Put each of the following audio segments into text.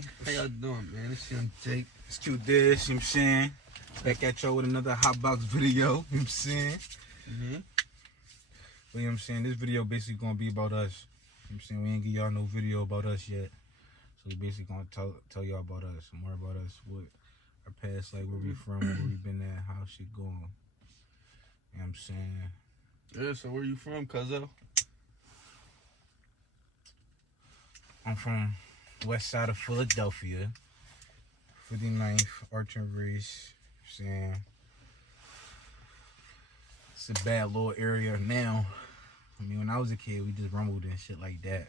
gang? How y'all doing, man? It's Young Jake. It's Q Dish, you know what I'm saying? Back at y'all with another hot box video, you know what I'm saying? Mm-hmm. But you know what I'm saying? This video basically gonna be about us. You know what I'm saying? We ain't give y'all no video about us yet. So we basically gonna tell y'all about us, more about us, what our past, like where we from, where we been at, how shit going. You know what I'm saying? Yeah, so where you from, cuzzo? I'm from west side of Philadelphia, 59th, Archer Race. You know what I'm saying? It's a bad little area now. I mean, when I was a kid, we just rumbled and shit like that.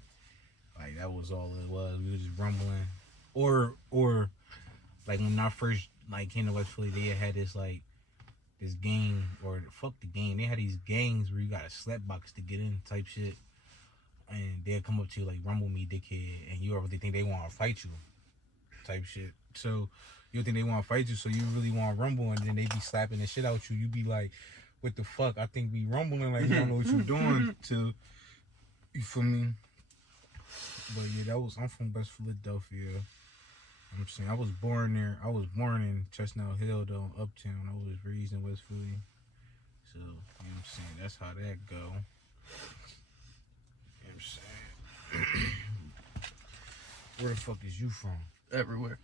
Like, that was all it was. We was just rumbling. Or like, when I first, like, came to West Philly, they had this, like, this gang, or fuck the gang. They had these gangs where you got a slap box to get in type shit. And they'll come up to you like, rumble me, dickhead. And you already think they want to fight you type shit. So, you think they want to fight you, so you really want to rumble, and then they be slapping the shit out you. You be like, what the fuck? I think we rumbling, like, you don't know what you're doing to, you feel me? But yeah, I'm from West Philadelphia. You know what I'm saying? I was born there. I was born in Chestnut Hill, though, Uptown. I was raised in West Philly. So, you know what I'm saying? That's how that go. You know what I'm saying? Where the fuck is you from? Everywhere.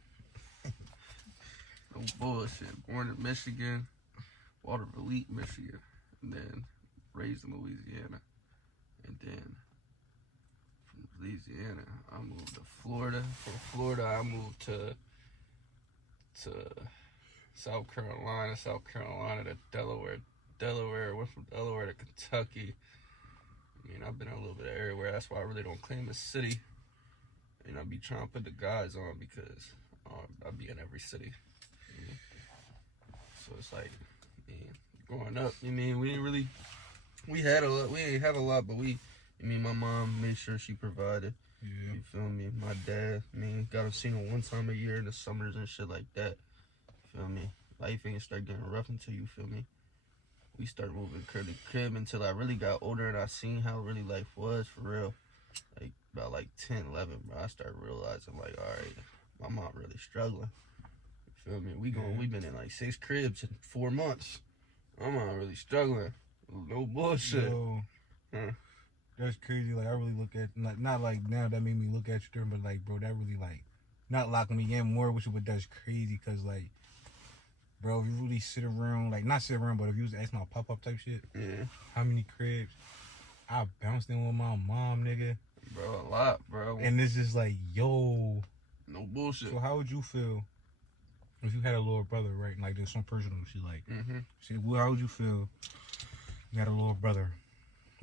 No bullshit. Born in Michigan, Waterville, Michigan, and then raised in Louisiana. And then from Louisiana, I moved to Florida. From Florida, I moved to South Carolina to Delaware. Went from Delaware to Kentucky. I mean, I've been a little bit everywhere. That's why I really don't claim a city. And I be trying to put the guys on because I be in every city. You know? So it's like, man, growing up, you mean, we had a lot. We ain't have a lot, but my mom made sure she provided. Yeah. You feel me? My dad, got to see him one time a year in the summers and shit like that. You feel me? Life ain't start getting rough until, you feel me? We started moving crib to crib until I really got older and I seen how really life was for real. Like, about like 10, 11, bro, I started realizing, like, all right, my mom really struggling. You feel me? We been in like 6 cribs in 4 months. My mom really struggling. No bullshit. Yo, that's crazy. Like, I really look at, not like now that made me look at you different, but like, bro, that really, like, not locking me in more with you, but that's crazy, because, like, bro, if you really sit around, like, not sit around, but if you was asking my pop-up type shit, how many cribs, I bounced in with my mom, nigga. Bro, a lot, bro. And it's just like, yo. No bullshit. So how would you feel if you had a little brother, right? And, like, there's some personal shit, like, well, how would you feel you had a little brother,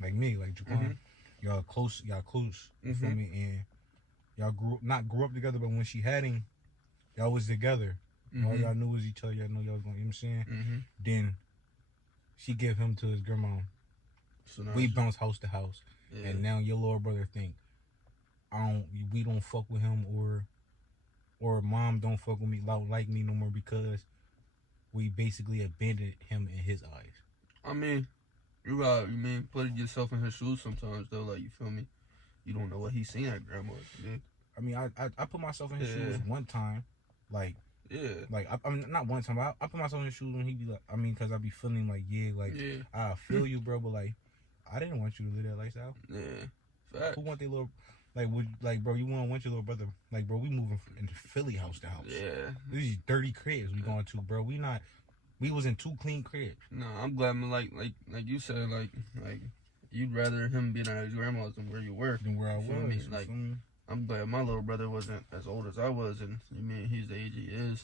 like me, like Jaquan? Y'all close, you feel me? And y'all not grew up together, but when she had him, y'all was together. All y'all knew was each other. Y'all know y'all was going, you know what I'm saying? Then she gave him to his grandma. So we bounced house to house. Yeah. And now your little brother think we don't fuck with him, or mom don't fuck with me, like me no more, because we basically abandoned him in his eyes. I mean, you put yourself in his shoes sometimes though, like, you feel me? You don't know what he's seen at grandma's. Yeah. I mean, I put myself in his shoes one time, like. Yeah. Like, I mean, not one time, but I put myself in his shoes when he be like, I mean, because I be feeling like, I feel you, bro, but, like, I didn't want you to live that lifestyle. Yeah. Fact. Who want their little, bro, you want your little brother, like, bro, we moving into Philly house to house. Yeah. These 30 cribs we going to, bro. We was in 2 clean cribs. No, I'm glad, like you said, like, you'd rather him be at his grandma's than where you were. Than where I was. Like, I'm glad my little brother wasn't as old as I was, and he's the age he is.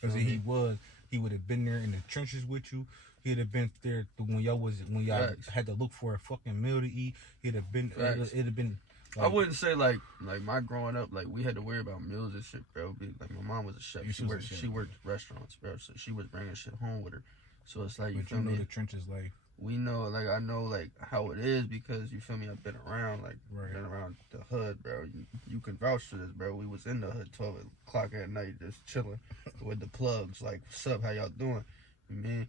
Because he would have been there in the trenches with you. He'd have been there when y'all had to look for a fucking meal to eat. He'd have been. It'd have been. Like, I wouldn't say like my growing up, like, we had to worry about meals and shit, bro. Like, my mom was a chef. She worked restaurants, bro. So she was bringing shit home with her. So it's like, you know the trenches life. We know, like, I know, like, how it is, because, you feel me, I've been around, like, been around the hood, bro. You can vouch for this, bro. We was in the hood 12 o'clock at night just chilling with the plugs, like, what's up, how y'all doing? You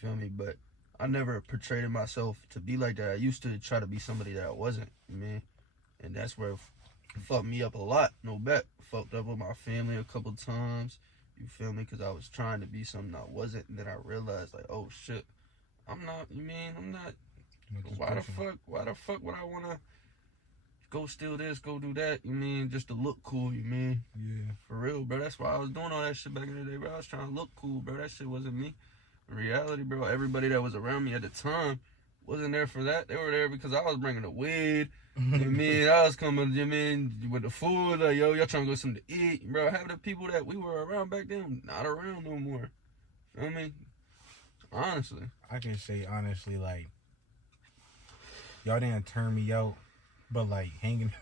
feel me? But I never portrayed myself to be like that. I used to try to be somebody that I wasn't, and that's where fucked me up a lot. No bet. Fucked up with my family a couple times. You feel me? Because I was trying to be something I wasn't, and then I realized like, oh shit, I'm not. You mean I'm not? Why the fuck would I wanna go steal this, go do that? You mean just to look cool? You mean? Yeah. For real, bro. That's why I was doing all that shit back in the day, bro. I was trying to look cool, bro. That shit wasn't me. In reality, bro, everybody that was around me at the time wasn't there for that. They were there because I was bringing the weed. You mean I was coming, you mean, with the food, like, yo, y'all trying to go something to eat, bro. Half the people that we were around back then, not around no more. Feel me? Honestly. I can say honestly, like, y'all didn't turn me out, but like hanging,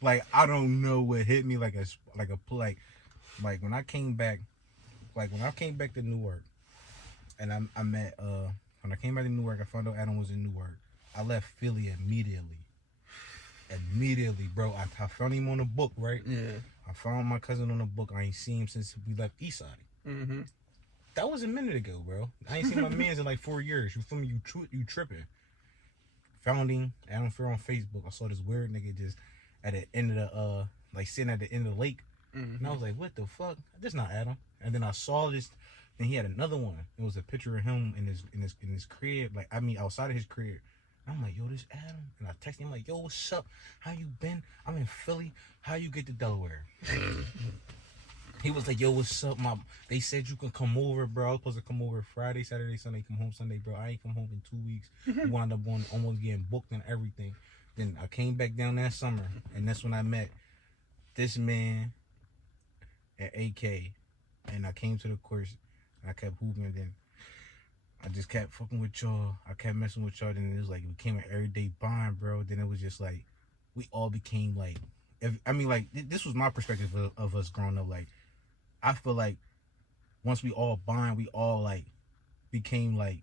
like I don't know what hit me like when I came back, to Newark, and I met when I came back to Newark, I found out Adam was in Newark. I left Philly immediately, bro. I found him on the book, right? Yeah. I found my cousin on the book. I ain't seen him since we left Eastside. Mm-hmm. That was a minute ago, bro. I ain't seen my mans in like 4 years. You feel me? You tripping. Found him, Adam Fair on Facebook. I saw this weird nigga just at the end of the like sitting at the end of the lake. Mm-hmm. And I was like, what the fuck? This not Adam. And then I saw this, then he had another one. It was a picture of him in his crib, like outside of his crib. I'm like, yo, this Adam. And I texted him like, yo, what's up? How you been? I'm in Philly. How you get to Delaware? He was like, yo, what's up, they said you can come over, bro. I was supposed to come over Friday, Saturday, Sunday, come home Sunday, bro. I ain't come home in 2 weeks. We wound up going, almost getting booked and everything. Then I came back down that summer, and that's when I met this man at AK. And I came to the course, and I kept hooping, and then I just kept fucking with y'all. I kept messing with y'all, then it was like, it became an everyday bond, bro. Then it was just like, we all became like, this was my perspective of us growing up, like, I feel like once we all bond, we all like became like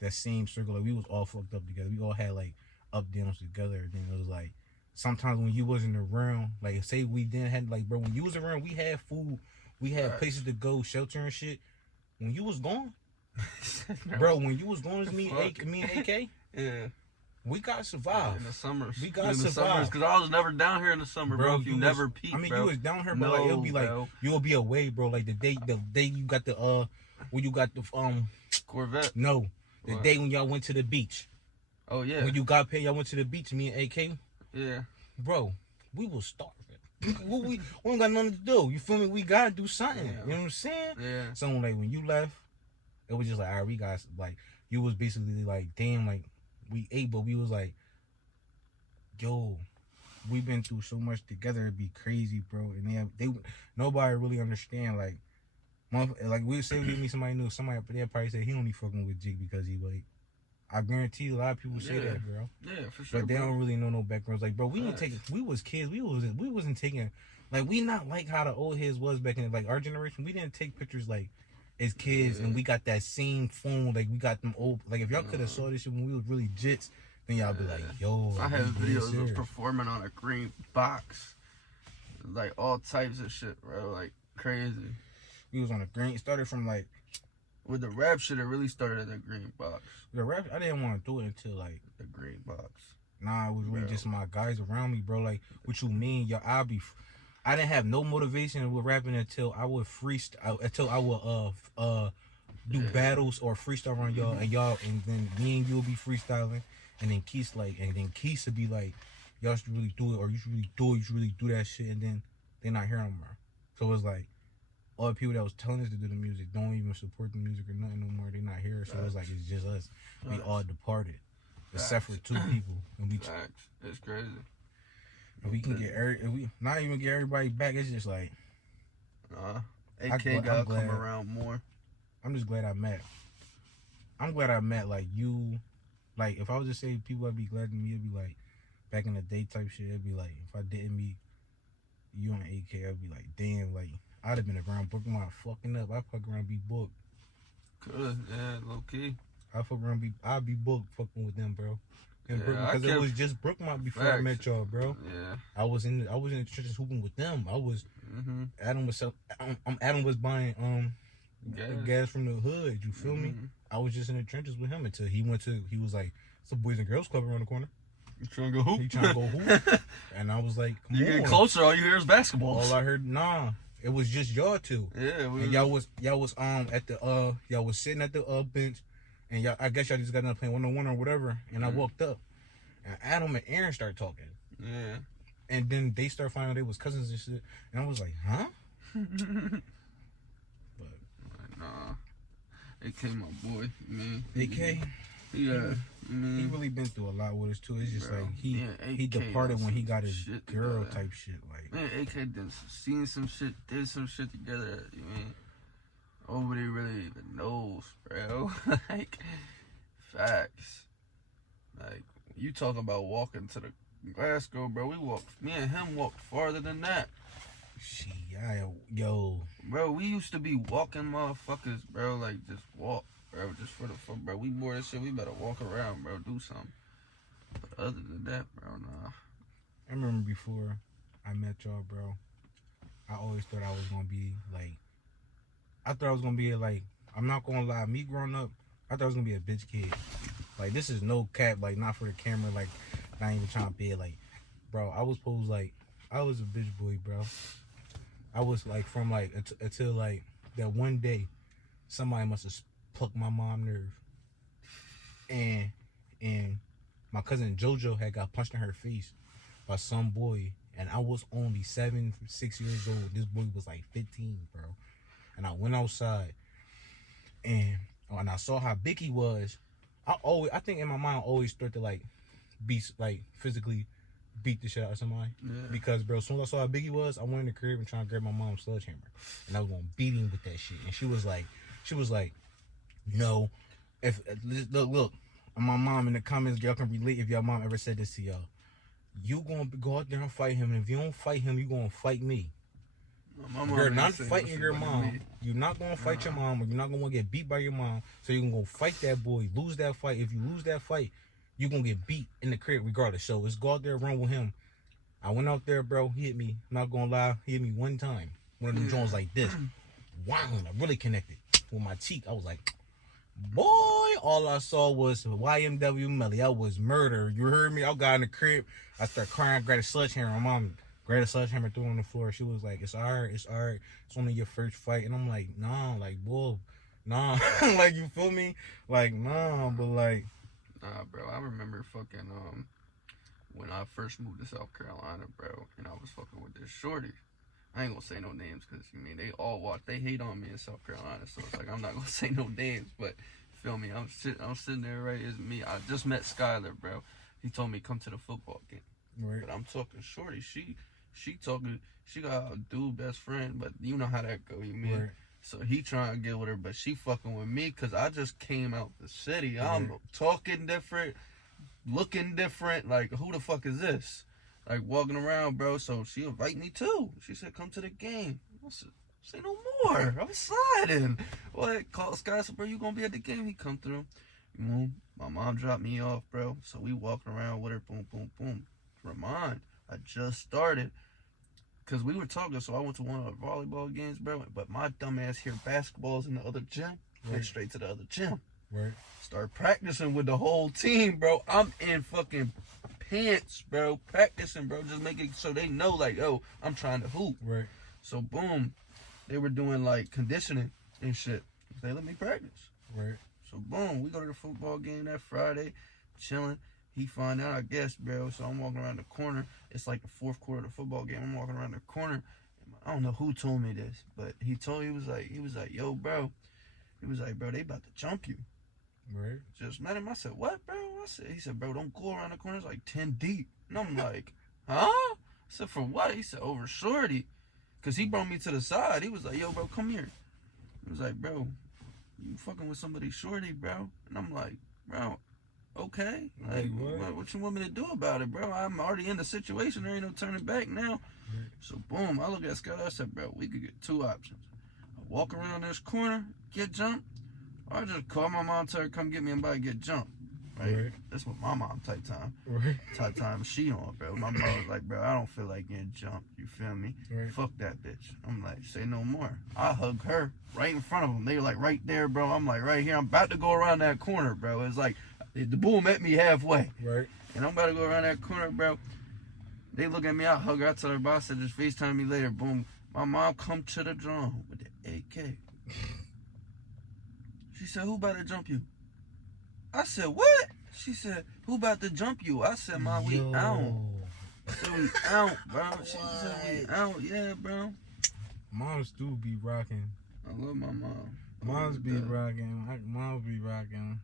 that same circle. Like we was all fucked up together. We all had like up downs together. Then it was like sometimes when you wasn't around, like say we didn't have like, bro, when you was around, we had food, we had places to go, shelter and shit. When you was gone, bro, when you was gone, it was me and AK. Yeah. We gotta survive in the summers. We gotta survive because I was never down here in the summer, bro. If you never peeped, I mean, bro. you was down here, but like it'll be like you'll be away, bro. Like the day you got the when you got the Corvette. No, the day when y'all went to the beach. Oh yeah. When you got paid, y'all went to the beach. Me and AK. Yeah. Bro, we was starving. we ain't got nothing to do. You feel me? We gotta do something. Yeah. You know what I'm saying? Yeah. So like when you left, it was just like, all right, we got like you was basically like, damn, like we ate, but we was like, yo, we've been through so much together. It'd be crazy, bro. And they nobody really understand. Like we say we meet somebody new, they'll probably say he only fucking with Jig because he like. I guarantee you, a lot of people say that, bro. Yeah, for sure. But they don't really know no backgrounds. Like, bro, we didn't take. We was kids. We wasn't taking. Like, we not like how the old heads was back in like our generation. We didn't take pictures like as kids, and we got that same phone. Like, we got them old. Like, if y'all could have saw this shit when we was really jits, then y'all be like, yo. I have videos of performing on a green box, like all types of shit, bro. Like crazy. We was on a green. It started from like. With the rap shit, it really started at the green box. The rap, I didn't want to do it until like the green box. Nah, it was really just my guys around me, bro. Like, what you mean? Yo, I didn't have no motivation with rapping until I would freestyle, until I would do battles or freestyle on y'all, and then me and you would be freestyling, and then Keith would be like, y'all should really do it, or you should really do it, you should really do that shit, and then they're not here anymore. So it's like, all the people that was telling us to do the music don't even support the music or nothing no more. They're not here, so it's like it's just us. We all departed, except for 2 people, and we. It's crazy. If we can if we not even get everybody back, it's just like. AK gotta come around more. I'm just glad I met. I'm glad I met like you. Like if I was to say people I'd be glad to meet, it'd be like back in the day type shit. It'd be like if I didn't meet you and AK, I'd be like damn, like. I'd have been around Brookmont fucking up. I'd fuck around be booked. Good, yeah, low key. I'd be booked fucking with them, bro. Because it was just Brookmont before I met y'all, bro. Yeah. I was in the churches hooping with them. I was Adam was buying gas from the hood. You feel me? I was just in the trenches with him until he was like, it's a Boys and Girls Club around the corner. You trying to go hoop? He trying to go hoop. And I was like, come You on. get closer, all you hear is basketballs. All I heard, nah. It was just y'all two. Yeah, And y'all was at the y'all was sitting at the bench, and y'all, I guess y'all just got done playing 1-on-1 or whatever. And I walked up, and Adam and Aaron started talking. Yeah. And then they started finding out they was cousins and shit. And I was like, huh? But nah, AK my boy, man. AK, Yeah, man. he really been through a lot with us too. It's just Bro, like he AK departed when he got his shit girl together. type shit. Like, Man, AK seen some shit, did some shit together that, man, nobody really even knows, bro. Like, facts. Like, you talk about walking to the Glasgow, bro. Me and him walked farther than that. shit, yo, Bro, we used to be walking motherfuckers, bro. Like, just walk, bro. Just for the fun, bro. We bored as shit. We better walk around, bro. Do something. But other than that, bro, nah. I remember before I met y'all, bro. I always thought I was gonna be like, I'm not gonna lie, me growing up, I thought I was gonna be a bitch kid. Like, this is no cap, like, not for the camera, like, not even trying to be like, bro, I was supposed, like, I was a bitch boy, bro. I was, like, from, like, until, like, that one day, somebody must have plucked my mom nerve. And my cousin JoJo had got punched in her face by some boy, and I was only 6 years old. This boy was like 15, bro. And I went outside, and when I saw how big he was, I think in my mind I always started to like physically beat the shit out of somebody. Yeah. Because, bro, as soon as I saw how big he was, I went in the crib and trying to grab my mom's sledgehammer, and I was gonna beat him with that shit. And she was like, no, if look, my mom in the comments, y'all can relate if y'all mom ever said this to y'all. You gonna go out there and fight him, and if you don't fight him, you gonna fight me. You're not fighting your mom. You're not gonna fight your mom, or you're not gonna get beat by your mom. So you're gonna go fight that boy, lose that fight. If you lose that fight, you're gonna get beat in the crib regardless. So let's go out there and run with him. I went out there, bro. He hit me. Not gonna lie, he hit me one time. One of them joints like this. Wow, I really connected with my cheek. I was like, boy, all I saw was YMW Melly. I was murder. You heard me? I got in the crib. I started crying. I grabbed a sledgehammer. My mom grabbed a sledgehammer, threw it on the floor. She was like, it's all right. It's all right. It's only your first fight. And I'm like, nah, like, boy, nah. Like, you feel me? Like, nah, but like. Nah, bro. I remember fucking, when I first moved to South Carolina, bro, and I was fucking with this shorty. I ain't gonna say no names because, you mean, they all watch. They hate on me in South Carolina, so it's like, I'm not gonna say no names, but feel me, I'm sitting there, right? It's me. I just met Skylar, bro. He told me come to the football game. Right. But I'm talking shorty. She talking. She got a dude best friend, but you know how that go. You mean? Right. So he trying to get with her, but she fucking with me because I just came out the city. Right. I'm talking different, looking different. Like, who the fuck is this? Like, walking around, bro. So she invite me too. She said, come to the game. I said, say no more. I'm sliding. What? Call Sky, said, bro, you gonna be at the game? He come through. You know, my mom dropped me off, bro. So we walking around with her. Boom, boom, boom. Remind, I just started. Because we were talking, so I went to one of the volleyball games, bro. But my dumb ass here basketballs in the other gym. Went straight to the other gym. Right. Start practicing with the whole team, bro. I'm in fucking pants, bro. Practicing, bro. Just making so they know, like, yo, I'm trying to hoop. Right. So, boom. They were doing, like, conditioning and shit. They let me practice. Right. So, boom. We go to the football game that Friday. Chilling. He find out, I guess, bro. So I'm walking around the corner. It's like the fourth quarter of the football game. I'm walking around the corner. I don't know who told me this, but he was like, yo, bro. He was like, bro, they about to jump you. Right. Just met him. I said, what, bro? He said, bro, don't go around the corner. It's like 10 deep. And I'm like, huh? I said, for what? He said, over shorty. Because he brought me to the side. He was like, yo, bro, come here. He was like, bro, you fucking with somebody shorty, bro. And I'm like, bro, okay. Like, what you want me to do about it, bro? I'm already in the situation. There ain't no turning back now. So, boom, I look at Scott. I said, bro, we could get two options. I walk around this corner, get jumped, or I just call my mom, tell her, come get me and by get jumped. Right? That's what my mom type time. Right. Type time she on, bro. My mom was like, bro, I don't feel like getting jumped. You feel me? Right. Fuck that bitch. I'm like, say no more. I hug her right in front of them. They were like right there, bro. I'm like right here. I'm about to go around that corner, bro. It's like the bull met me halfway. Right. And I'm about to go around that corner, bro. They look at me, I hug her, I tell her, boss said, just FaceTime me later. Boom. My mom come to the drum with the AK. She said, who about to jump you? I said, what? She said, who about to jump you? I said, Mom, we out. I said, we out, bro. She said, we out. Yeah, bro. Moms do be rocking. I love my mom. Moms be rocking. Moms be rocking.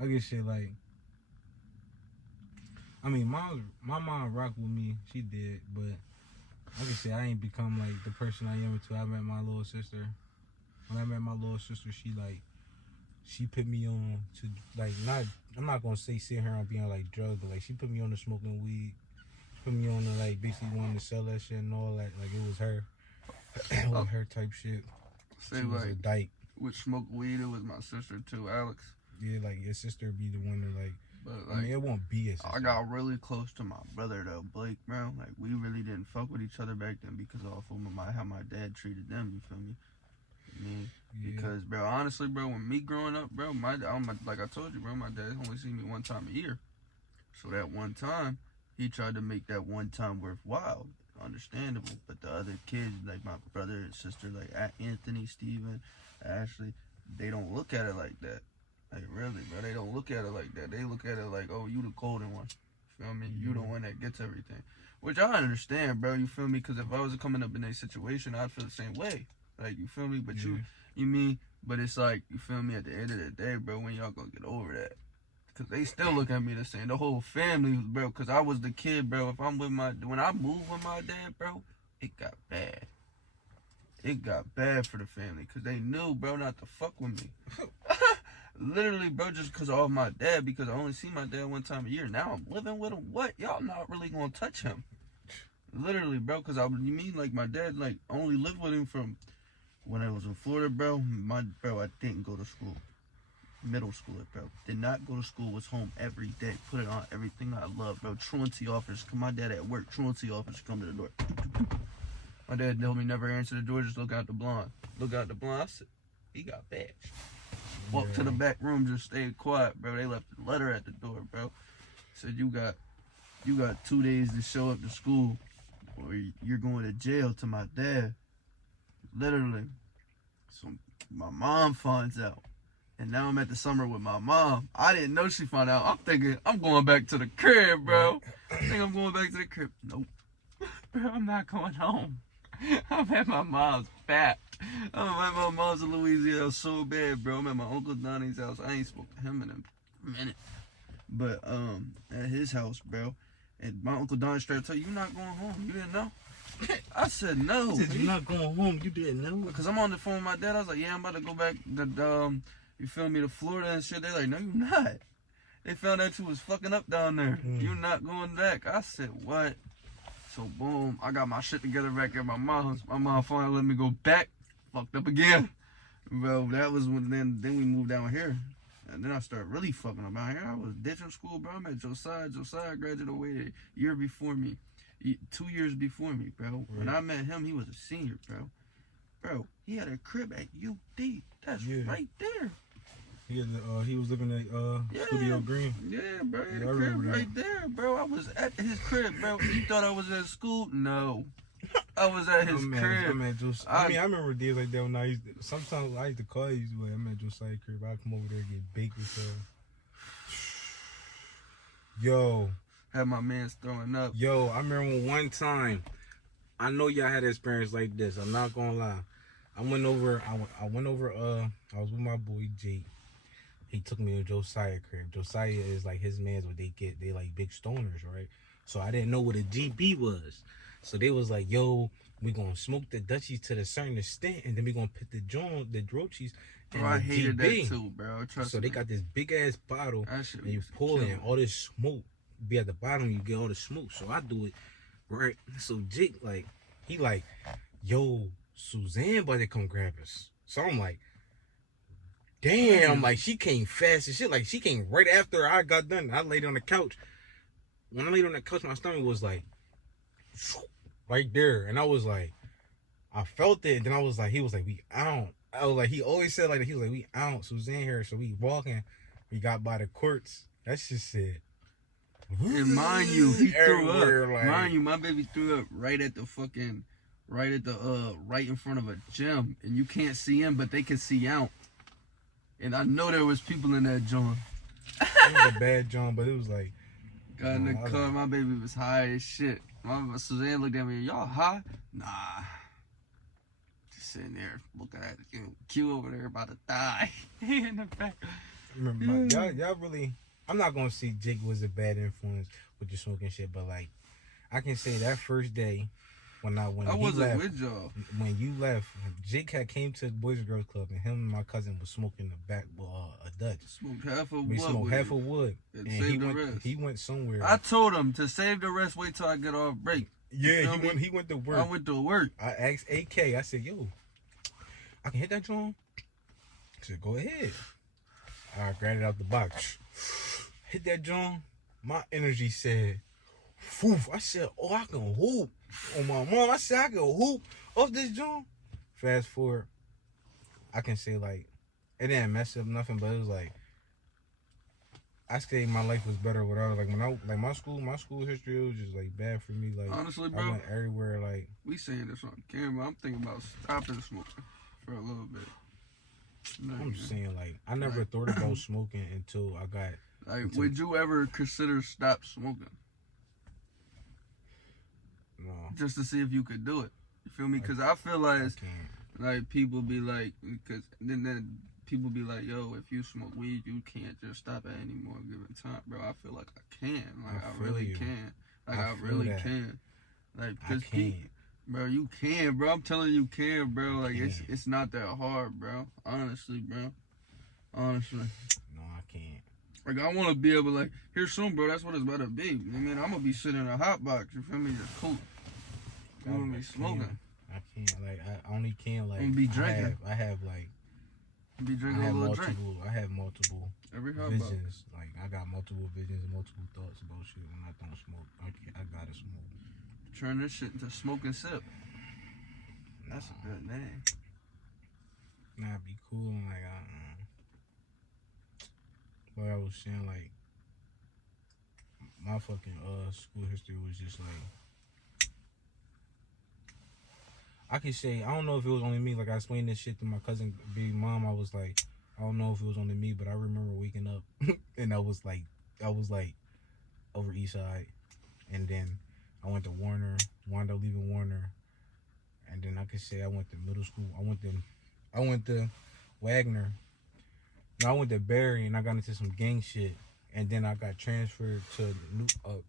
I get shit like, I mean, my mom rocked with me. She did, but I can say I ain't become like the person I am until I met my little sister. When I met my little sister, she put me on to like I'm not gonna say sit here on being like drugs, but like she put me on to smoking weed. She put me on to like basically wanting to sell that shit and all that. Like it was her, like her type shit. Say She was a like, dyke. with smoke weed, it was my sister too, Alex. Yeah, like your sister be the one to like. But I like, mean, it won't be a sister. I got really close to my brother though, Blake, bro. Like we really didn't fuck with each other back then because of how my dad treated them. You feel me? I mean, Yeah. because bro, honestly, bro, when me growing up, bro, like I told you, bro, my dad only seen me one time a year. So that one time, he tried to make that one time worthwhile. Understandable, but the other kids, like my brother and sister, like Anthony, Steven, Ashley, they don't look at it like that. Like really, bro, they don't look at it like that. They look at it like, oh, you the golden one. Feel me? You the one that gets everything. Which I understand, bro. You feel me? Because if I was coming up in a situation, I'd feel the same way. Like you feel me? But Yeah. you mean? But it's like you feel me? At the end of the day, bro, when y'all gonna get over that? Cause they still look at me the same. The whole family, bro. Cause I was the kid, bro. If I'm with when I moved with my dad, bro, it got bad. It got bad for the family, cause they knew, bro, not to fuck with me. Literally, bro, just cause of my dad, because I only see my dad one time a year. Now I'm living with him. What? Y'all not really gonna touch him? Literally, bro, cause you mean like my dad like only lived with him from when I was in Florida, bro. I didn't go to school. Middle schooler, bro. Did not go to school, was home every day. Put it on everything I love, bro. Truancy officers, my dad at work, truancy officers come to the door. My dad told me never answer the door, just look out the blind. Look out the blind, I said, he got badged. Walked to the back room, just stayed quiet, bro. They left a letter at the door, bro. Said you got 2 days to show up to school or you're going to jail. To my dad. Literally. So my mom finds out. And now I'm at the summer with my mom. I didn't know she found out. I'm thinking, I'm going back to the crib, bro. I think I'm going back to the crib. Nope. Bro, I'm not going home. I'm at my mom's back. I'm at my mom's in Louisiana so bad, bro. I'm at my Uncle Donnie's house. I ain't spoke to him in a minute. But, at his house, bro. And my Uncle Donnie straight tell you, you're not going home. You didn't know? I said, no. He said, you're not going home. You didn't know? Because I'm on the phone with my dad. I was like, yeah, I'm about to go back to, you feel me, to Florida and shit. They're like, no, you're not. They found out you was fucking up down there. You're not going back. I said, what? So, boom, I got my shit together back at my mom's. My mom finally let me go back. Fucked up again. Bro, that was when then we moved down here. And then I started really fucking up out here. I was ditching school, bro. I'm at Josiah. Josiah graduated a year before me. 2 years before me, bro. Right. When I met him, he was a senior, bro. Bro, he had a crib at UD. That's right there. He was looking at Studio Green. Yeah, bro. He had a crib right there, bro. I was at his crib, bro. You thought I was at school? No. I was at his crib. I remember days like that when I used to, sometimes I used to call you, like, I'm at Josiah's crib. I'd come over there and get baked with stuff. Yo. Had my mans throwing up. Yo, I remember one time, I know y'all had an experience like this. I'm not gonna lie. I was with my boy Jake. He took me to Josiah crib. Josiah is like his man's what they like big stoners, right? So I didn't know what a GB was. So they was like, yo, we gonna smoke the Dutchies to the certain extent, and then we gonna put the Drochies in bro, I the hated GB. that too, bro. So they got this big ass bottle, and you pull it, and all this smoke be at the bottom, you get all the smoke. So I do it, right? So Jake, like, he like, yo, Suzanne about to come grab us. So I'm like, damn, like, she came fast and shit. Like, she came right after I got done. I laid on the couch. When I laid on the couch, my stomach was like, right there. And I was like, I felt it. And then I was like, he was like, we out. I was like, he always said like, he was like, we out. Suzanne here. So we walking. We got by the courts. That shit said. And mind you, he threw everywhere, up. like- Mind you, my baby threw up right at the right in front of a gym, and you can't see in, but they can see out. And I know there was people in that joint. It was a bad joint, but it was like, Got in the I was car, like- my baby was high as shit. Suzanne looked at me, y'all high? Nah. Just sitting there looking at Q over there about to die. He in the back. remember, y'all really. I'm not gonna say Jake was a bad influence with the smoking shit, but like, I can say that first day when I he wasn't left, with y'all. when you left, Jake had came to the Boys and Girls Club, and him and my cousin was smoking the back a Dutch. Smoked half of We what smoked with half it? of wood, And and saved the rest. he went somewhere. I told him to save the rest, wait till I get off break. yeah, feel me? he went to work. I went to work. I asked AK. I said, "Yo, I can hit that drum." He said, "Go ahead." I grabbed it out the box. Hit that drum. My energy said, "Foof." I said, "Oh, I can hoop." On my mom, I said, "I can hoop off this drum." Fast forward, I can say like, it didn't mess up nothing, but it was like, I say my life was better without like when I like my school history it was just like bad for me. Like Honestly, I bro, went everywhere like. we saying this on camera. I'm thinking about stopping smoking for a little bit. No, I'm man. just saying, like, I never thought about smoking until I got. Like, would you ever consider stop smoking No, just to see if you could do it? You feel me? Because I feel I like can't. people be like, because then people be like, yo, if you smoke weed, you can't just stop at any more given time, bro. I feel like I can. Like, I feel really you. can. Like, I I feel really that. can. Like, I because can't. bro, you can, bro. I'm telling you, can, bro. Like, can. it's not that hard, bro. Honestly, bro. Honestly. No, I can't. Like, I want to be able to, like, here soon, bro, that's what it's about to be. I mean, I'm going to be sitting in a hot box, you feel me? Just cool. I'm going to be smoking. I can't. Like, I only can, like, I'm gonna be drinking. I have like, Be I drinking a have little drink. multiple. I have multiple Every hot box. visions. Like, I got multiple visions and multiple thoughts about shit when I don't smoke. I gotta smoke. Turn this shit into smoke and sip. That's a good name. Nah, be cool and like, but I was saying, like, my fucking school history was just like, I could say, I don't know if it was only me. Like, I explained this shit to my cousin, big mom. I was like, I don't know if it was only me, but I remember waking up and I was like over East Side, and then I went to Warner, wound up leaving Warner, and then I could say I went to middle school. I went to Wagner. No, I went to Barry and I got into some gang shit, and then I got transferred to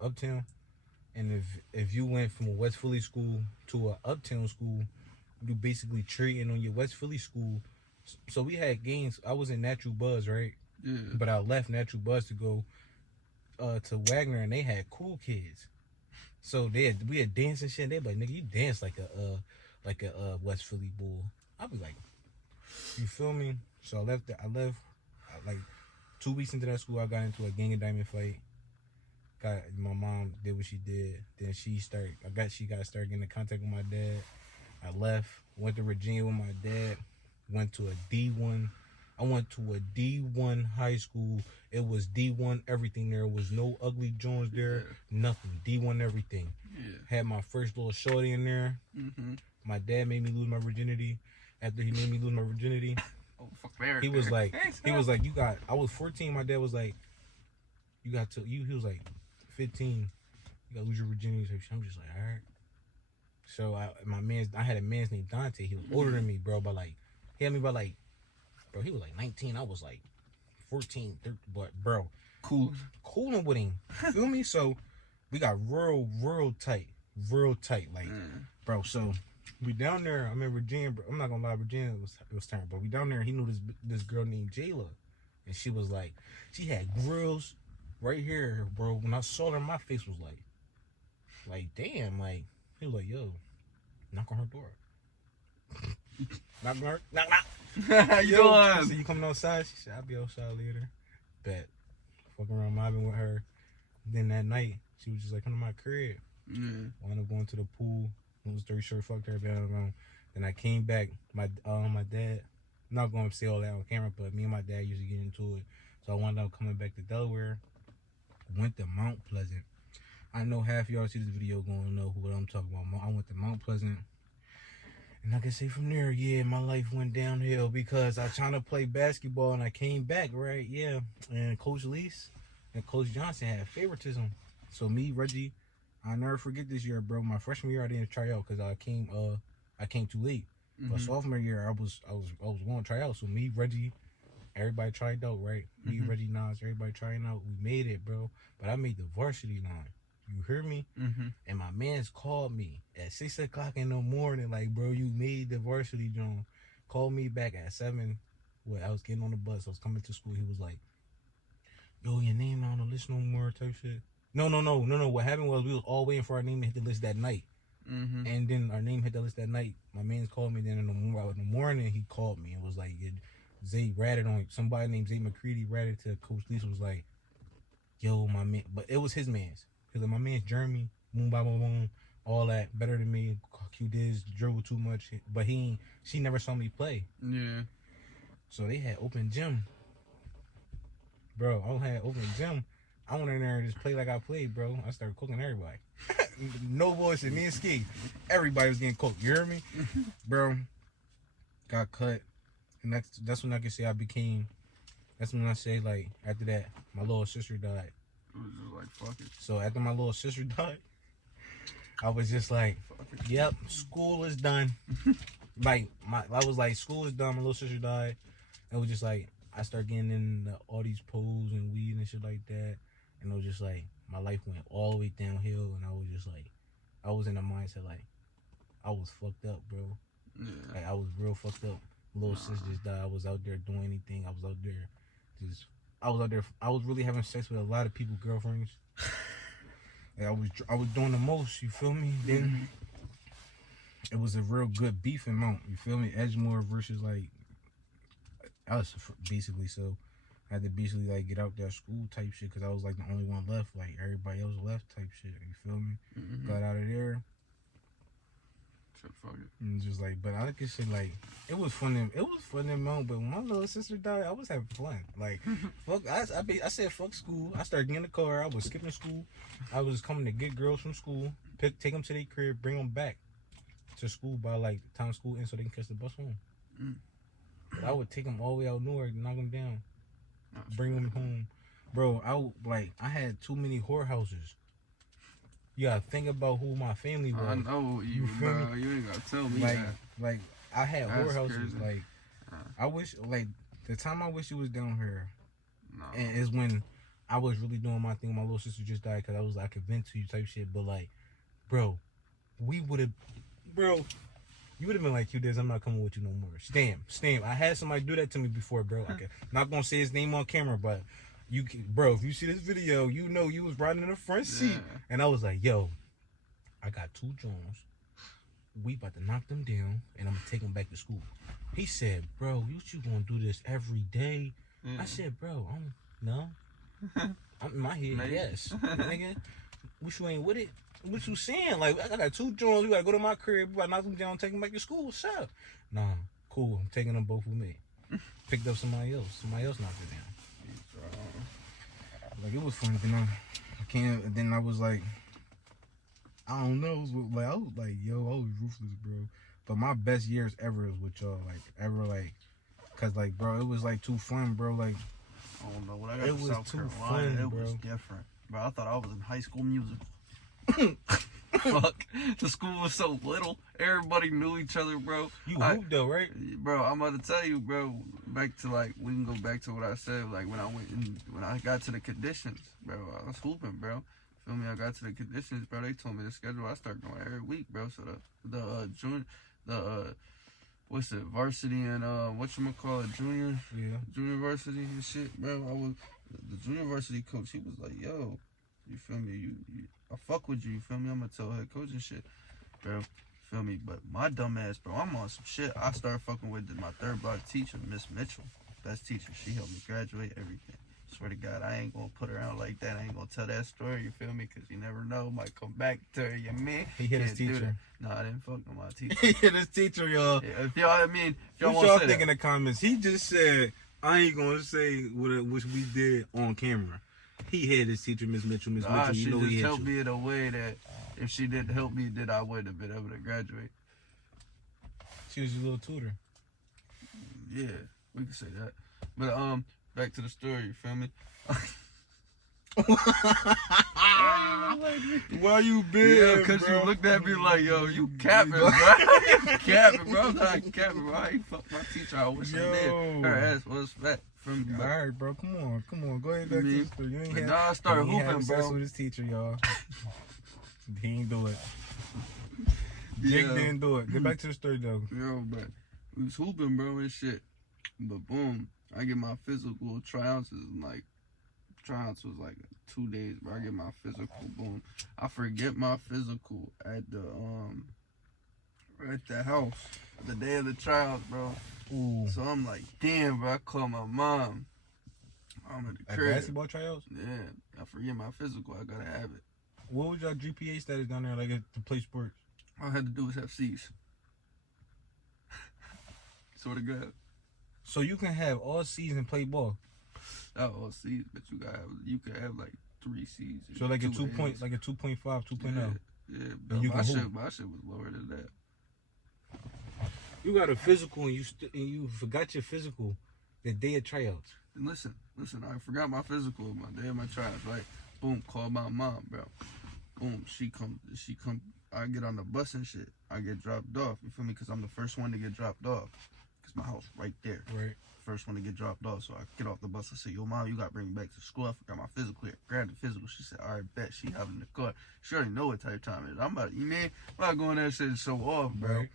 Uptown. And if you went from a West Philly school to a Uptown school, you basically treating on your West Philly school. So we had games. I was in Natural Buzz, right? Yeah. But I left Natural Buzz to go to Wagner, and they had cool kids. So we had dance and shit. They be like, nigga, you dance like a West Philly bull. I'll be like, you feel me? So I left. Like 2 weeks into that school, I got into a gang and diamond fight. My mom did what she did. Then she got to start getting in contact with my dad. I left, went to Virginia with my dad, went to a D1. I went to a D1 high school. It was D1 everything there. Was no ugly Jones there. Nothing. D1 everything. Yeah. Had my first little shorty in there. Mm-hmm. My dad made me lose my virginity. After he made me lose my virginity, Oh, fuck there. he was like, I was 14. My dad was like, he was like, 15. You gotta lose your virginity. So I'm just like, all right. So I had a man's named Dante. He was older than me, bro. But like, he had me by like, bro, he was like 19. I was like 14, 13, but bro, cooling with him. Feel me? So we got real tight, like, bro. So we down there. I'm in Virginia. Bro. I'm not gonna lie, Virginia was terrible. But we down there. He knew this girl named Jayla, and she was like, she had grills right here, bro. When I saw her, my face was like, damn, like, he was like, yo, knock on her door. knock on her, knock. You I on? said, you coming outside? She said, I'll be outside later. Bet. Fuck around mobbing with her. Then that night, she was just like, come to my crib. Yeah. Wound up going to the pool. It was 30 short, fucked her down. Then I came back. My dad, I'm not going to say all that on camera, but me and my dad used to get into it. So I wound up coming back to Delaware. went to Mount Pleasant. I know half y'all see this video gonna know what I'm talking about. I went to Mount Pleasant. And I can say from there, yeah, my life went downhill because I tried to play basketball and I came back, right? Yeah. And Coach Lease and Coach Johnson had favoritism. So me, Reggie, I'll never forget this year, bro. My freshman year I didn't try out because I came too late. But sophomore year I was going to try out. So me, Reggie, everybody tried out, right? Me, Reggie, Nas, everybody trying out. We made it, bro. But I made the varsity line. You hear me? And my man's called me at 6 o'clock in the morning, like, bro, you made the varsity, John. Called me back at 7. I was getting on the bus. I was coming to school. He was like, yo, your name not on the list no more, type shit. No. What happened was we was all waiting for our name to hit the list that night. And then our name hit the list that night. My man's called me. Then in the morning, he called me and was like, Zay ratted on somebody named Zay McCready ratted to Coach Lease, was like, yo, my man. But it was his man's. Because my man's Jeremy, boom, boom, boom, boom, all that, better than me. Q-Diz, dribble too much. But she never saw me play. Yeah. So they had open gym. Bro, I had open gym. I went in there and just played like I played, bro. I started cooking everybody. No bullshit. Me and Ski. Everybody was getting cooked. You hear me? Bro, got cut. And that's when I can say that's when I say, like, after that, my little sister died. It was just like, fuck it. So after my little sister died, I was just like, yep, school is done. I was like, school is done. My little sister died. It was just like, I started getting in all these poles and weed and shit like that. And it was just like, my life went all the way downhill. And I was just like, I was in a mindset like, I was fucked up, bro. Yeah. Like, I was real fucked up. Little sis just died. I was out there doing anything. I was out there. I was really having sex with a lot of people, girlfriends. Like, I was doing the most, you feel me? Then it was a real good beef in Mount, you feel me? Edgemore versus, like, us, basically. So I had to basically, like, get out that school type shit because I was, like, the only one left. Like, everybody else left type shit, you feel me? Got out of there. Fuck it. And just like, but I could say, like, it was fun in Mount, but when my little sister died, I was having fun. Like, fuck, I said fuck school. I started getting in the car. I was skipping school. I was coming to get girls from school, take them to their crib, bring them back to school by, like, the time school ends so they can catch the bus home. But I would take them all the way out Newark, knock them down, bring them home. Bro, I had too many whorehouses. You gotta think about who my family was. I know you feel me? You ain't gotta tell me that. Like, I had whorehouses. Crazy. Like, I wish, like, the time I wish you was down here, No. and is when I was really doing my thing. My little sister just died because I was like, I could vent to you type shit. But, like, bro, you would have been like, Q-Diz, I'm not coming with you no more. Stamp. I had somebody do that to me before, bro. Okay, not gonna say his name on camera, but you can, bro, if you see this video, you know you was riding in the front seat. And I was like, yo, I got 2 Jones. We about to knock them down, and I'm gonna take them back to school. He said, bro, you gonna do this every day? I said, bro, no. I'm in my head, Maybe. yes. Nigga, wish you ain't with it. What you saying? Like, I got 2 Jones. We gotta go to my crib. We gotta knock them down, take them back to school. What's up? Nah, cool. I'm taking them both with me. Picked up somebody else. Somebody else knocked it down. Like, it was fun. Then I was like, I don't know. I was like, yo, I was ruthless, bro. But my best years ever is with y'all. Like, ever, like, cause, like, bro, it was like too fun, bro. Like, I don't know. When I got it to was South too Carolina, fun, it was bro. different. Bro, I thought I was in High School Musical. Fuck. The school was so little. Everybody knew each other, bro. You hooped though, right? Bro, I'm about to tell you, bro. Back to, like, we can go back to what I said. Like, when I got to the conditions, bro, I was hooping, bro. Feel me? I got to the conditions, bro. They told me the schedule. I start going every week, bro. So what's it, varsity and whatchamacallit, junior varsity and shit, bro. The junior varsity coach. He was like, yo, you feel me? I fuck with you. You feel me? I'm gonna tell head coach and shit, bro. Feel me? But my dumb ass, bro, I'm on some shit. I started fucking with my 3rd block teacher, Miss Mitchell. Best teacher. She helped me graduate, everything. Swear to God, I ain't gonna put her out like that. I ain't gonna tell that story, you feel me? Because you never know. Might come back to her, you mean? He hit his teacher. No, I didn't fuck with my teacher. He hit his teacher, y'all. Yeah, if y'all What y'all think in the comments? He just said, I ain't gonna say which we did on camera. He had his teacher, Miss Mitchell. Miss Nah, Mitchell, she you know he just had helped you. me in a way that if she didn't help me, then I wouldn't have been able to graduate. She was your little tutor. Yeah, we can say that. But back to the story. You feel me? Why you been? Yeah, because you looked at me like, yo, you capping, bro. You capping, bro. I'm not capping, bro. I ain't fuck my teacher. I wish I did. Her ass was fat from me, All bro. right, bro. Come on. Go ahead, back to the story. You ain't But have, now I started he ain't have hooping, sex bro. with his teacher, y'all. He ain't do it. Jake Yeah. didn't do it. Get back to the story, though. Yo, but we was hooping, bro, and shit. But boom, I get my physical tryouts was like 2 days, bro. I get my physical, boom. I forget my physical at the house the day of the tryouts, bro. Ooh. So I'm like, damn, bro. I call my mom. I'm in the At crib. basketball tryouts? Yeah, I forget my physical. I gotta have it. What was your GPA status down there, like to play sports? All I had to do was have C's. Sort of good. So you can have all C's and play ball. Not all C's, but you can have like 3 C's. So like a 2 2 point, A's. like a 2.5, 2.0. Yeah, but you my can shit hoop. was lower than that. You got a physical and you forgot your physical the day of tryouts. And listen, I forgot my physical my day of my tryouts, right? Boom, call my mom, bro. Boom, she come, I get on the bus and shit. I get dropped off, you feel me? Because I'm the first one to get dropped off. Because my house right there. Right. First one to get dropped off. So I get off the bus and say, yo, mom, you got to bring me back to school. I forgot my physical here. Grab the physical. She said, all right, bet. She having the car. She already know what type of time it is. I'm about going there and shit show off, bro. Right.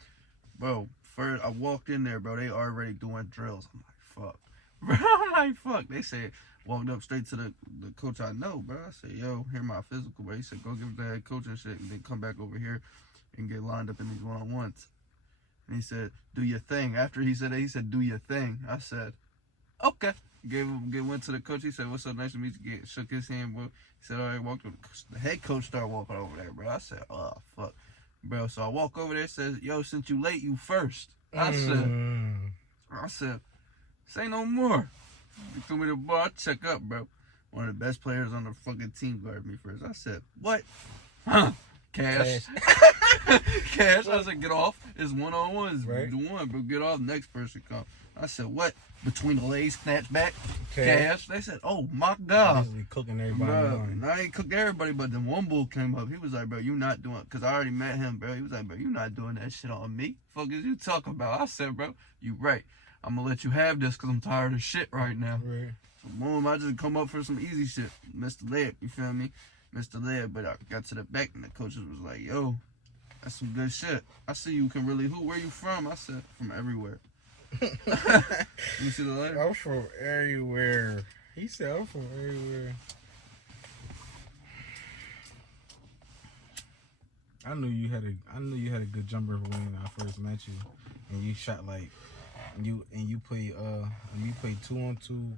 Bro, first I walked in there, bro. They already doing drills. I'm like, fuck. Bro, I'm like, fuck. They said, walked up straight to the coach I know, bro. I said, yo, here my physical, bro. He said, go give it to the head coach and shit, and then come back over here and get lined up in these one-on-ones. And he said, do your thing. After he said that, he said, do your thing. I said, okay. Went to the coach. He said, what's up? Nice to meet you. Shook his hand, bro. He said, all right, walked over. The head coach started walking over there, bro. I said, oh, fuck. Bro, so I walk over there, says, yo, since you late, you first. I said, say no more. He threw me the ball. I check up, bro. One of the best players on the fucking team guarded me first. I said, what? Huh? Cash. Cash. I said, get off. It's one-on-ones. Right. Do one, bro. Get off. Next person come. I said, what? Between the legs, snatch back. Cash. Cash. They said, oh, my God. Basically cooking everybody. Bro, I ain't cook everybody, but then one bull came up. He was like, bro, you not doing, because I already met him, bro. He was like, bro, you not doing that shit on me. Fuck is you talking about? I said, bro, you right. I'm going to let you have this because I'm tired of shit right now. Right. So, boom, I just come up for some easy shit. Missed the layup, you feel me? Missed the layup, but I got to the back and the coaches was like, yo, that's some good shit. I see you can really hoop. Where you from? I said, from everywhere. You see the letter? I'm from everywhere. He said I'm from everywhere. I knew you had a good jumper when I first met you, and you shot like you played 2-on-2.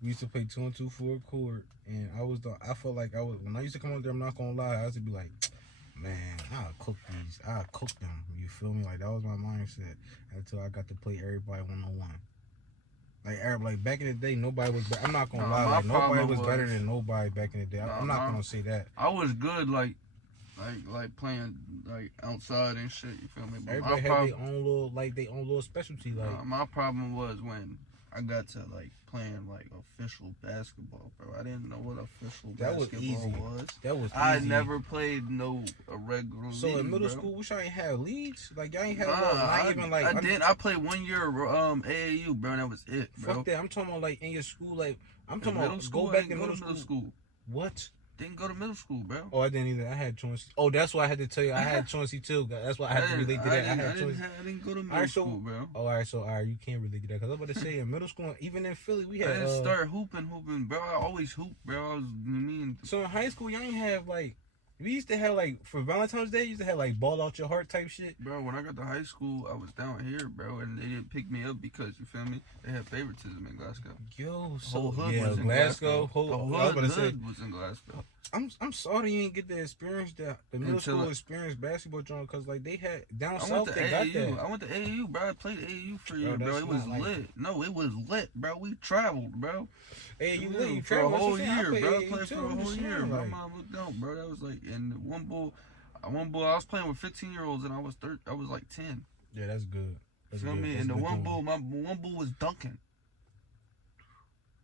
We used to play 2-on-2 full court, and I felt like when I used to come out there. I'm not gonna lie, I used to be like, man, I'll cook them. You feel me? Like that was my mindset until I got to play everybody 1-on-1. Like back in the day, nobody was. I'm not gonna lie, like nobody was better than nobody back in the day. I'm not gonna say that. I was good, like playing like outside and shit. You feel me? But Everybody had their own little specialty. Like my problem was when I got to like playing like official basketball, bro. I didn't know what official basketball was. That was easy. I never played a regular So league, in middle bro. school, we ain't have leagues. Like y'all ain't have I did. I played 1 year AAU, bro. And that was it, bro. Fuck that. I'm talking about like in your school. Like I'm talking middle about school, go back I in didn't go to middle school. What? Didn't go to middle school, bro. Oh, I didn't either. I had Chauncey. Oh, that's why I had to tell you. I had Chauncey too. That's why I had to relate to that. I didn't go to middle school, bro. Oh, all right. So, all right, you can't relate to that because I was about to say in middle school, even in Philly, we had. I didn't start hooping, bro. I always hoop, bro. I was mean. So in high school, y'all ain't have like. We used to have like for Valentine's Day, used to have like ball out your heart type shit. Bro, when I got to high school, I was down here, bro, and they didn't pick me up because you feel me. They had favoritism in Glasgow. Yo, Whole hood yeah, was in Glasgow. The whole I was about to say. hood was in Glasgow. I'm sorry you didn't get to experience the middle Until school I- experience basketball, John, because like they had down I went south to they got AAU. that. I went to AAU, bro. I played AAU for a year, bro. that's It was not like- lit. No, it was lit, bro. We traveled, bro. Hey, you For lit, you for a travel whole year, bro. I played played for a whole year. My mom looked out, bro. That was like, and one bull, I was playing with 15-year-olds, and I was like 10. Yeah, that's good. That's Feel good. me? That's And the good one doing. bull, my one bull was dunking.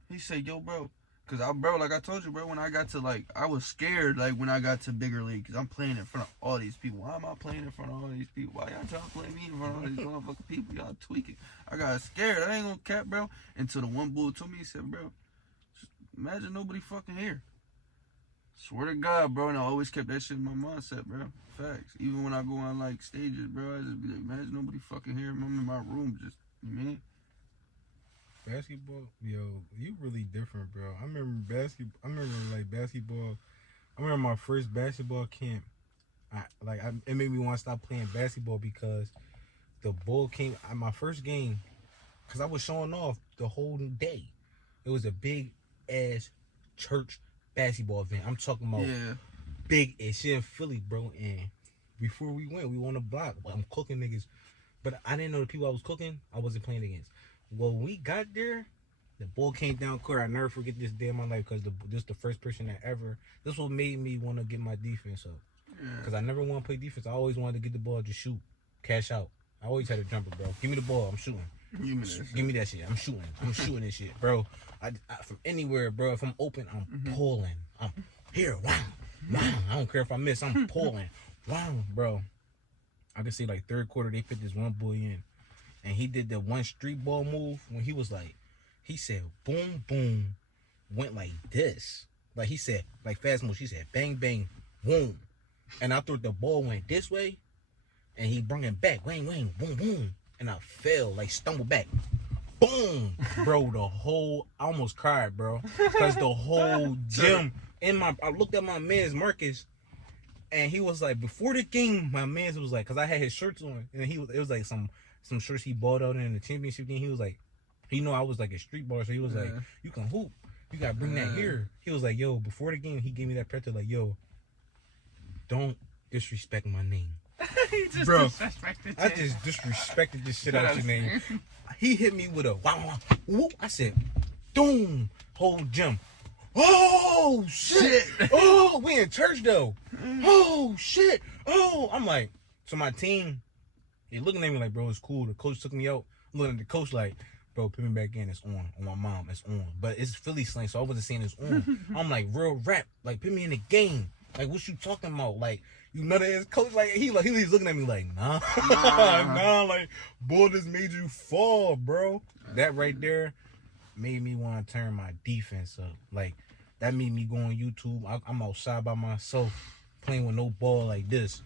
He said, "Yo, bro." Cause like I told you, bro, when I got to I was scared, when I got to bigger league, cause I'm playing in front of all these people. Why am I playing in front of all these people? Why y'all trying to play me in front of all these motherfucking people? Y'all tweaking. I got scared. I ain't gonna cap, bro. Until the one bull told me, he said, "Bro, just imagine nobody fucking here." Swear to God, bro, and I always kept that shit in my mindset, bro. Facts. Even when I go on stages, bro, I just be like, imagine nobody fucking here. I'm in my room, just you mean. Basketball, yo, you really different, bro. I remember basketball. I remember my first basketball camp. It made me want to stop playing basketball because the ball came at my first game. Cause I was showing off the whole day. It was a big ass church basketball event. I'm talking about big as shit in Philly, bro. And before we went, we were on the block. I'm cooking niggas, but I didn't know the people I was cooking. I wasn't playing against. Well, we got there, the ball came down court. I never forget this day in my life because this the first person that ever. This what made me want to get my defense up. Because I never want to play defense. I always wanted to get the ball, just shoot, cash out. I always had a jumper, bro. Give me the ball, I'm shooting. Give me that shit. I'm shooting this shit, bro. I from anywhere, bro. If I'm open, I'm pulling. I'm here, wow. I don't care if I miss. I'm pulling, wow, bro. I can see third quarter they put this one boy in. And he did the one street ball move when he said boom, boom, went like this. He said, fast moves. He said bang, bang, boom. And I thought the ball went this way. And he brought it back, wang, wang, boom, boom. And I fell, stumbled back. Boom. Bro, I almost cried, bro. Because the whole gym, I looked at my man's Marcus. And he was before the game, my man's was because I had his shirts on. And it was some shirts he bought out in the championship game. He was he know I was a street baller, so he was you can hoop. You gotta bring that here. He was yo, before the game, he gave me that pep yo, don't disrespect my name. He just Bro, disrespected I just disrespected this shit out your name. He hit me with a wow, whoop. I said, boom, whole gym. Oh shit! Oh, we in church though. Oh shit! Oh, I'm so my team. They looking at me bro, it's cool. The coach took me out. I'm looking at the coach bro, put me back in. It's on. On my mom, it's on. But it's Philly slang, so I wasn't saying it's on. I'm real rap. Put me in the game. What you talking about? You know that his coach, he's looking at me nah. Nah, boy, this made you fall, bro. That right there made me want to turn my defense up. That made me go on YouTube. I'm outside by myself playing with no ball like this.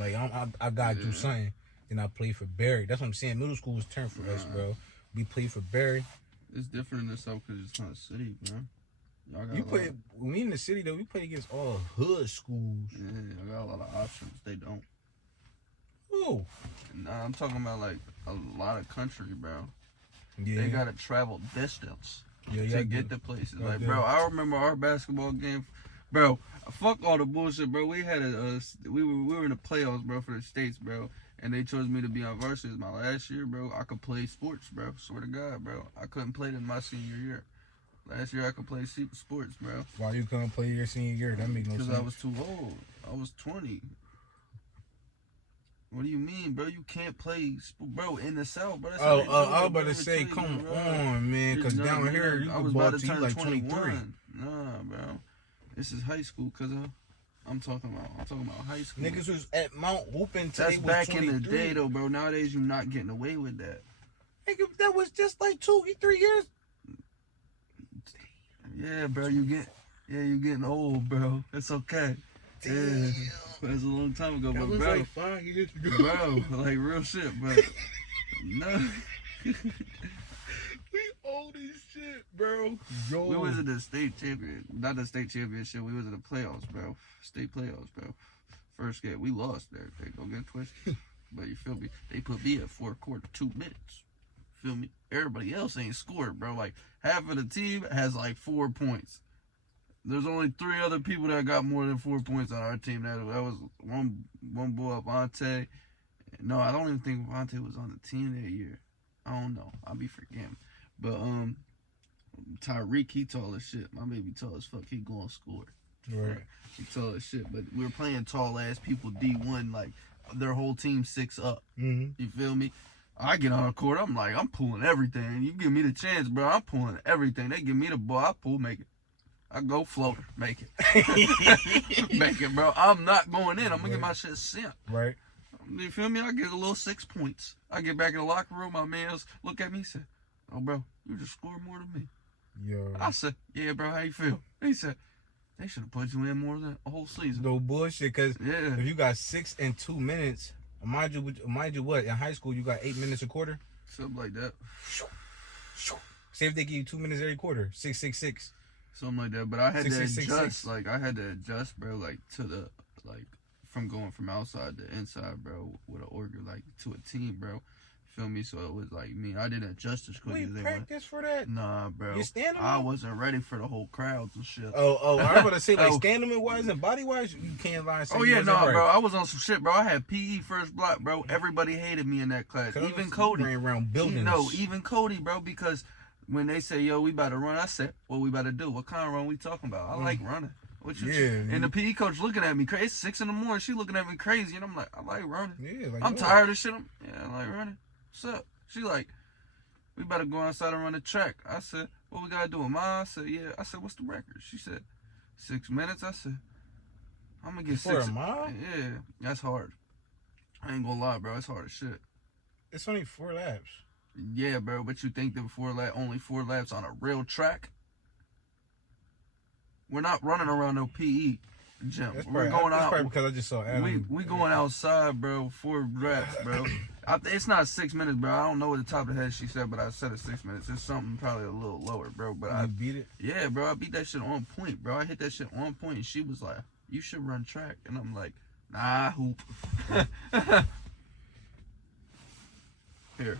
I gotta do something. Then I played for Barry. That's what I'm saying. Middle school was turned for us, bro. We played for Barry. It's different in the South because it's not a city, bro. When we in the city though, we play against all hood schools. Yeah, I got a lot of options. They don't. Oh. Nah, I'm talking about a lot of country, bro. Yeah. They gotta travel distance to get to places. Yeah. Bro, I remember our basketball game. Bro, fuck all the bullshit, bro. We had we were in the playoffs, bro, for the states, bro. And they chose me to be on varsity my last year, bro. I could play sports, bro. Swear to God, bro. I couldn't play it in my senior year. Last year I could play sports, bro. Why you couldn't play your senior year? That make no sense. Because I was too old. I was 20. What do you mean, bro? You can't play, bro, in the South, bro. I was about to say, come on, man, because down here you can ball to you 23. Nah, bro. This is high school, cause I'm talking about high school. Niggas was at Mount Whoopin' till That's they was back 23. in the day, though, bro. Nowadays, you're not getting away with that. Nigga, that was just 2-3 years. Yeah, bro, you're getting old, bro. It's okay. Damn. Yeah, that's a long time ago, That but was bro, 5 years ago. bro, real shit, but no. We old as shit, bro. Yo. We was in the state champion, not the state championship. We was in the playoffs, bro. State playoffs, bro. First game, we lost there. They don't get twisted, but you feel me? They put me at fourth quarter, 2 minutes. Feel me? Everybody else ain't scored, bro. Half of the team has 4 points. There's only 3 other people that got more than 4 points on our team. That was one boy, Avante. No, I don't even think Avante was on the team that year. I don't know. I'll be forgetting. But Tyreek, he tall as shit. My baby tall as fuck. He going to score. Right. He tall as shit. But we were playing tall ass people D1, like their whole team 6 up. Mm-hmm. You feel me? I get on the court, I'm like, I'm pulling everything. You give me the chance, bro, I'm pulling everything. They give me the ball, I pull, make it. I go floater, make it. Make it, bro. I'm not going in. I'm going to get my shit sent. Right. You feel me? I get a little 6 points. I get back in the locker room, my mans look at me and say, oh, bro, you just scored more than me. Yo. I said, yeah, bro, how you feel? He said, they should have put you in more than a whole season. No bullshit, because Yeah. if you got 6 and 2 minutes, mind you what, in high school you got 8 minutes a quarter? Something like that. Say if they give you 2 minutes every quarter, 6. Something like that. But I had to 6, adjust. Like, I had to adjust, bro, like, to the, like, from going from outside to inside, bro, with an order, like, to a team, bro. Feel me? So it was like me. I didn't adjust as quick We as they practice for that? Nah, bro. You stand I them? wasn't ready for the whole crowds and shit. Oh, I was about to say, like, Oh. stand wise and body wise, you can't lie and say Oh you yeah, wasn't no, right. bro. I was on some shit, bro. I had PE first block, bro. Everybody hated me in that class. Cause Even you Cody. ran around buildings. No, even Cody, bro, because when they say, yo, we about to run, I said, what we about to do? What kind of run we talking about? I like running. What you And the PE coach looking at me crazy. It's 6 a.m. She looking at me crazy. And I'm like, I like running. Yeah, like, I'm tired of shit. I like running. What's up? She like, we better go outside and run the track. I said, what we got to do? Mom? I said, yeah. I said, what's the record? She said, 6 minutes. I said, I'm going to get 6. For a mile? Yeah, that's hard. I ain't going to lie, bro. It's hard as shit. It's only 4 laps. Yeah, bro, but you think that only 4 laps on a real track? We're not running around no PE gym. We're going out. Probably because I just saw Adam. We going outside, bro. 4 laps, bro. It's not 6 minutes, bro. I don't know what the top of the head she said, but I said it's 6 minutes. It's something probably a little lower, bro. But I beat it. Yeah, bro. I beat that shit on point, bro. I hit that shit on point, and she was like, "You should run track," and I'm like, "Nah, hoop." Here.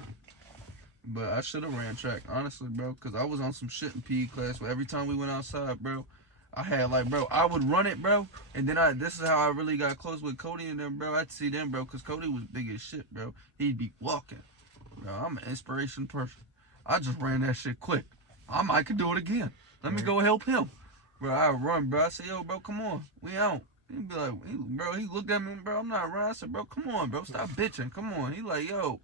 But I should have ran track, honestly, bro, because I was on some shit in PE class where every time we went outside, bro, I had, like, bro, I would run it, bro, and then this is how I really got close with Cody and them, bro. I'd see them, bro, because Cody was big as shit, bro. He'd be walking. Bro, I'm an inspiration person. I just ran that shit quick. I could do it again. Let me go help him. Bro, I run, bro. I say, yo, bro, come on. We out. He'd be like, bro, he looked at me, bro, I'm not running. I said, bro, come on, bro, stop bitching. Come on. He like, yo,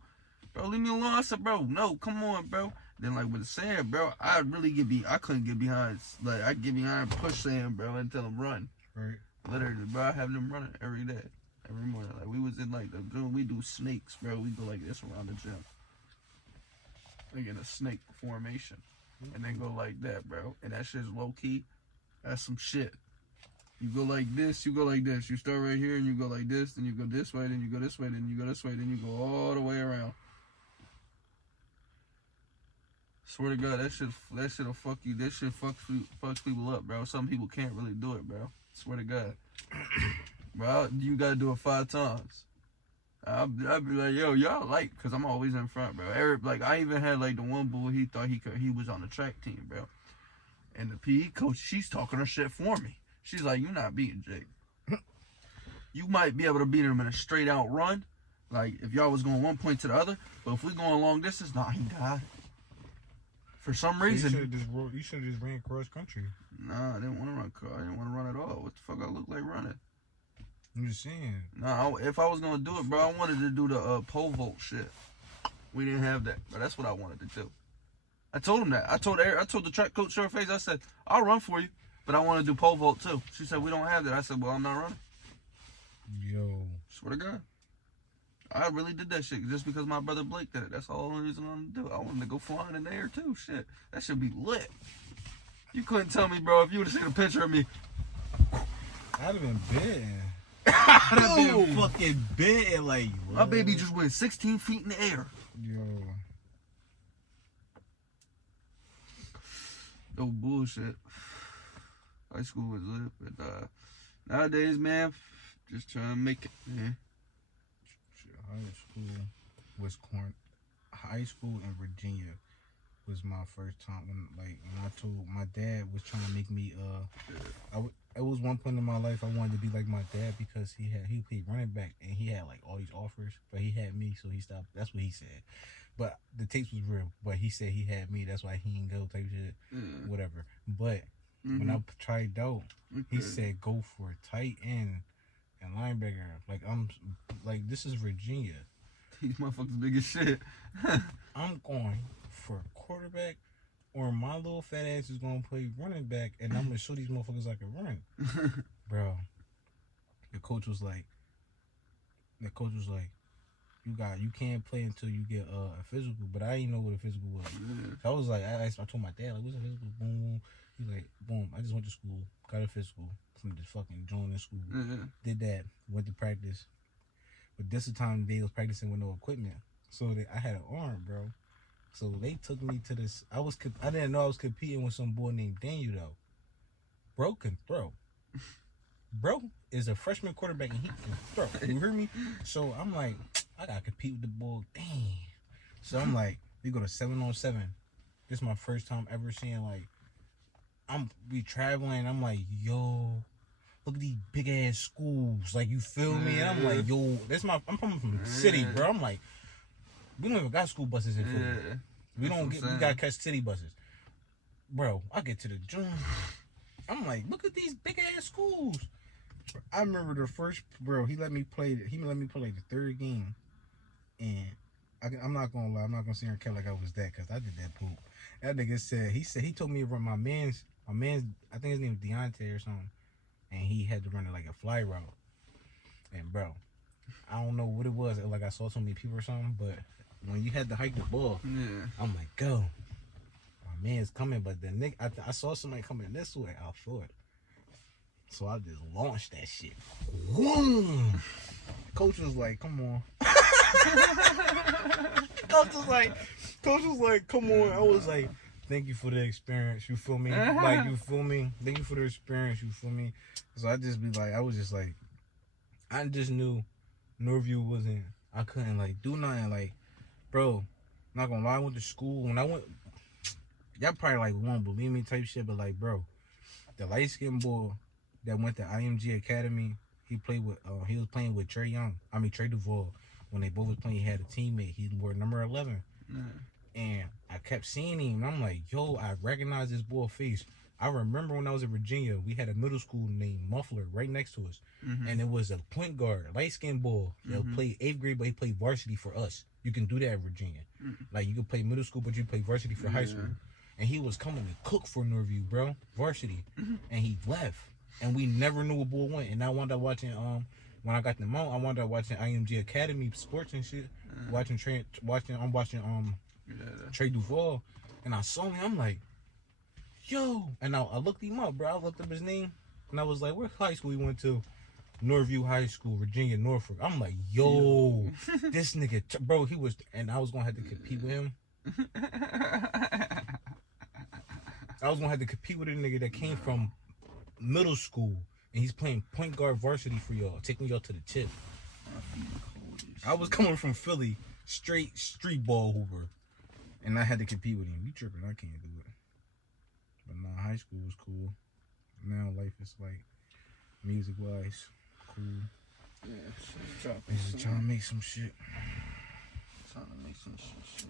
bro, leave me alone. I said, bro, no, come on, bro. Then, like, with sand, bro, I couldn't get behind, like, I get behind, push sand, bro, until I'm run. Right. Literally, bro, I have them running every day, every morning. Like, we was in, like, the gym, we do snakes, bro. We go like this around the gym. Like, in a snake formation. And then go like that, bro. And that shit's low-key. That's some shit. You go like this, you go like this. You start right here, and you go like this, then you go this way, then you go this way, then you go this way, then you go all the way around. Swear to God, that shit'll fuck you. That shit fucks people up, bro. Some people can't really do it, bro. Swear to God. Bro, you gotta do it 5 times. I'll be like, yo, y'all like, cause I'm always in front, bro. Like, I even had like the one bull, he thought he was on the track team, bro. And the PE coach, she's talking her shit for me. She's like, you're not beating Jake. You might be able to beat him in a straight out run, like if y'all was going one point to the other. But if we going long distance, nah, he got it. For some reason, you should have just ran cross country. Nah, I didn't want to run car. I didn't want to run at all. What the fuck I look like running? I'm just saying. Nah, if I was gonna do it, bro, I wanted to do the pole vault shit. We didn't have that, but that's what I wanted to do. I told him that. I told the track coach to her face. I said, I'll run for you, but I want to do pole vault too. She said, we don't have that. I said, well, I'm not running. Yo. Swear to God. I really did that shit just because my brother Blake did it. That's the only reason I wanted to do it. I wanted to go flying in the air too. Shit. That should be lit. You couldn't tell me, bro, if you would have seen a picture of me. I'd have been bitten. I'd have been fucking bitten. Like, what? My baby just went 16 feet in the air. Yo. No bullshit. High school was lit, but nowadays, man, just trying to make it, man. High school in Virginia was my first time when I told my dad was trying to make me it was one point in my life I wanted to be like my dad because he played running back and he had like all these offers, but he had me, so he stopped. That's what he said. But the tapes was real. But he said he had me, that's why he didn't go type shit, whatever. But when I tried out, he said go for tight end and linebacker. Like I'm like this is Virginia. These motherfuckers big as shit. I'm going for quarterback, or my little fat ass is gonna play running back, and I'm gonna show these motherfuckers I can run, bro. The coach was like, you can't play until you get a physical. But I didn't know what a physical was. So I was like, I told my dad like, what's a physical? Boom, boom. He's like, boom. I just went to school, got a physical from the fucking joining school. Did that, went to practice. But this the time they was practicing with no equipment, so I had an arm, bro. So they took me to this. I didn't know I was competing with some boy named Daniel though. Bro can throw. Bro is a freshman quarterback and he can throw. You hear me? So I'm like, I gotta compete with the boy. Damn. So I'm like, we go to 7-on-7. This is my first time ever seeing like, we traveling. I'm like, yo, look at these big ass schools. Like, you feel me? And I'm like, yo, I'm coming from the city, bro. I'm like, we don't even got school buses in Philly. We gotta catch city buses. Bro, I get to the gym. I'm like, look at these big ass schools. I remember the first, bro, he let me play like the third game. And I'm not gonna lie, I'm not gonna sit here and care like I was that, because I did that poop. That nigga said, he told me to run my man's, I think his name was Deontay or something. And he had to run it like a fly route. And bro, I don't know what it was. Like I saw so many people or something, but when you had to hike the ball, I'm like, go. My man's coming, but the nigga, I saw somebody coming this way. I thought. So I just launched that shit. Whoom! Coach was like, come on. Coach was like, come on. I was like, thank you for the experience. You feel me? Like, you feel me? Thank you for the experience. You feel me? So I just knew Norview wasn't, I couldn't like do nothing. Like, bro, not gonna lie, I went to school. When I went, y'all probably like won't believe me type shit, but like, bro, the light skinned boy that went to IMG Academy, he was playing with Trey Duval. When they both was playing, he had a teammate. He wore number 11. And I kept seeing him, and I'm like, yo, I recognize this boy's face. I remember when I was in Virginia, we had a middle school named Muffler right next to us. And it was a point guard, light-skinned boy. That played 8th grade, but he played varsity for us. You can do that in Virginia. Like, you can play middle school, but you play varsity for high school. And he was coming to cook for Norview, bro, varsity. And he left. And we never knew a boy went. And I wound up watching, when I got the mount, I wound up watching IMG Academy sports and shit. I'm watching Trey Duval. And I saw him, I'm like, yo. And I looked him up, bro. I looked up his name. And I was like, what high school he went to? Norview High School, Virginia, Norfolk. I'm like, yo, this nigga, bro, he was, and I was going to have to compete with him. I was going to have to compete with a nigga that came from middle school, and he's playing point guard varsity for y'all, taking y'all to the tip. I was coming from Philly, straight street ball hooper, and I had to compete with him. You tripping, I can't do it. But nah, high school was cool. Now life is like, music-wise, cool. Yeah, Just trying to make some shit. Trying to make some shit.